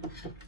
Gracias.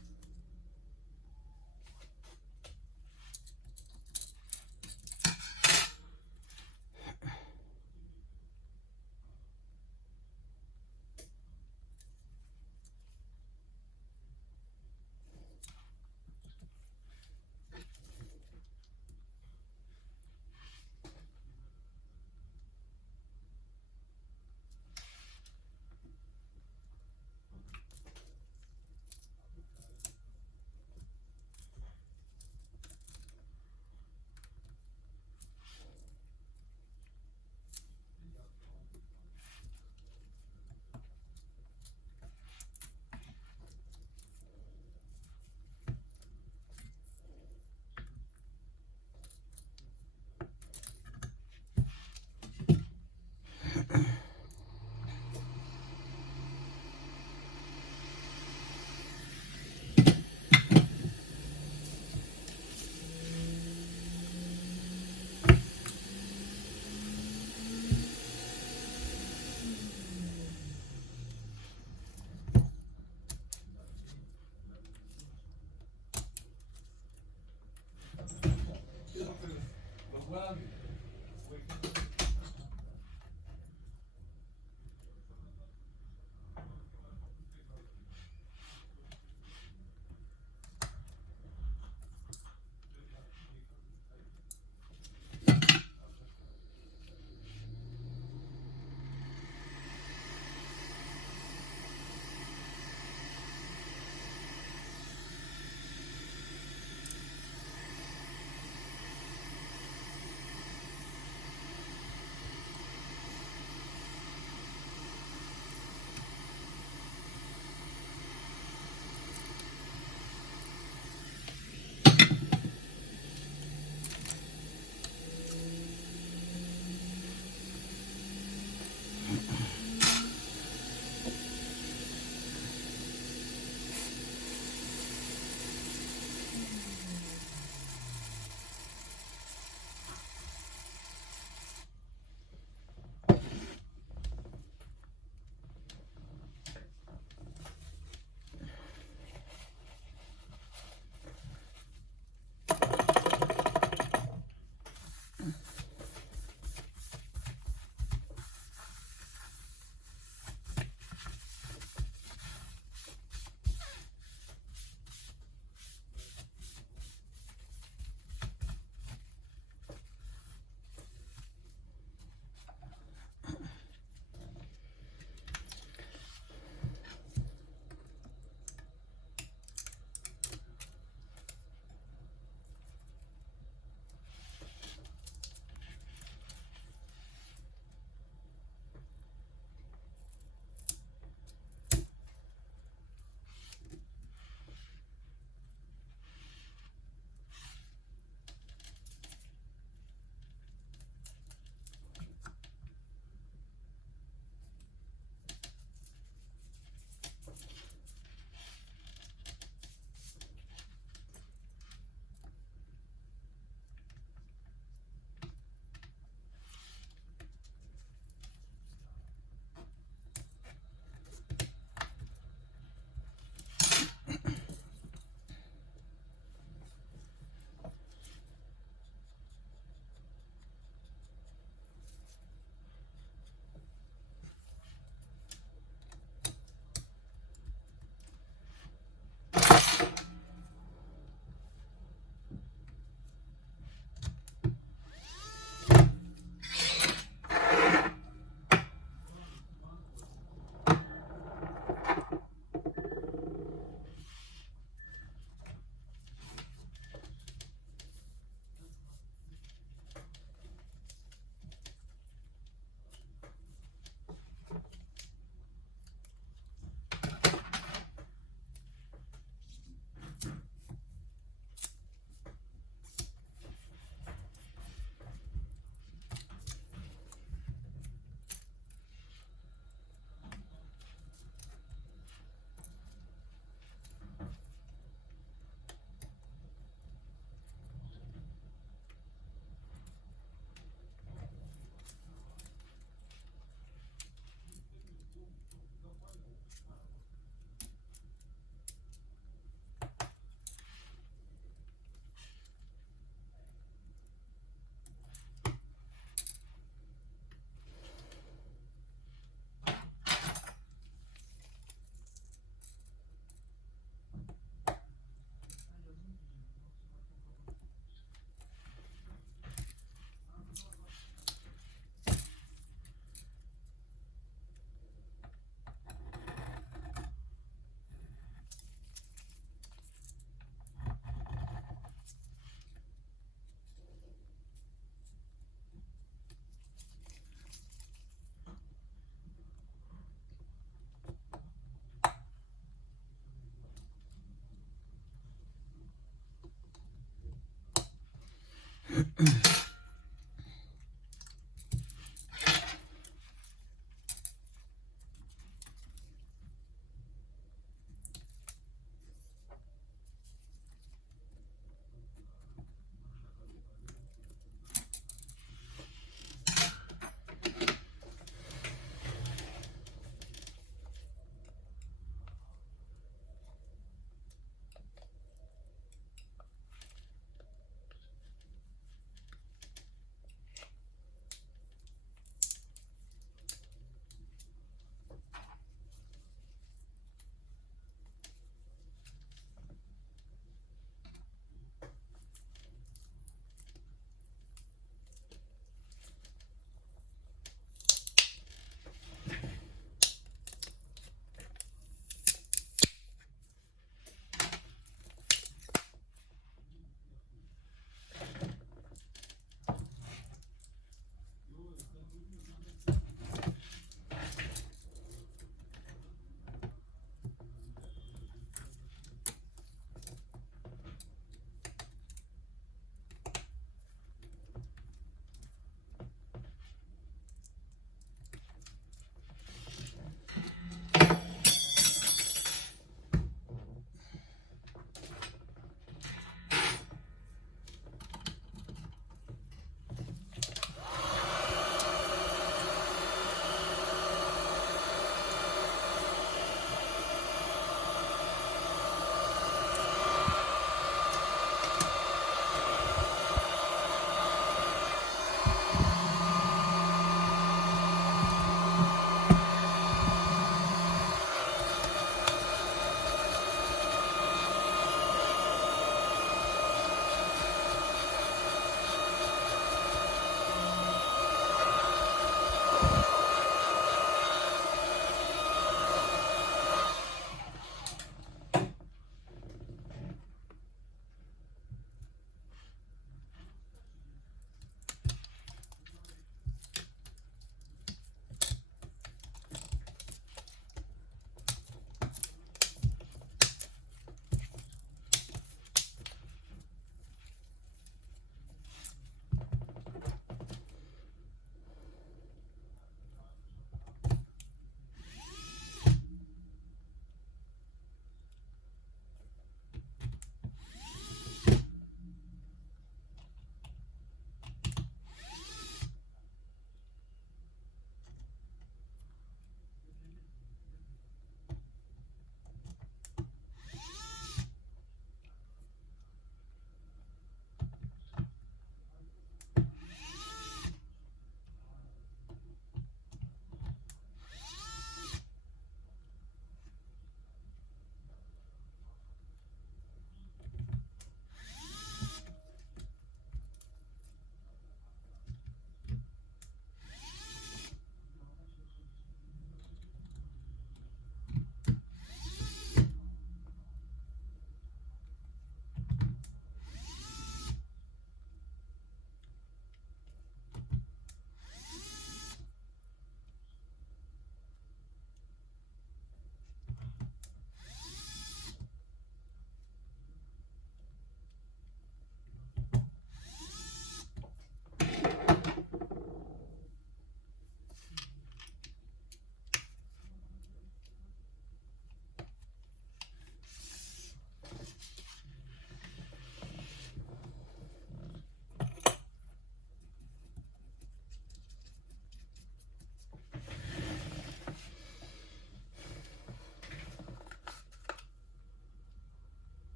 Mm-hmm.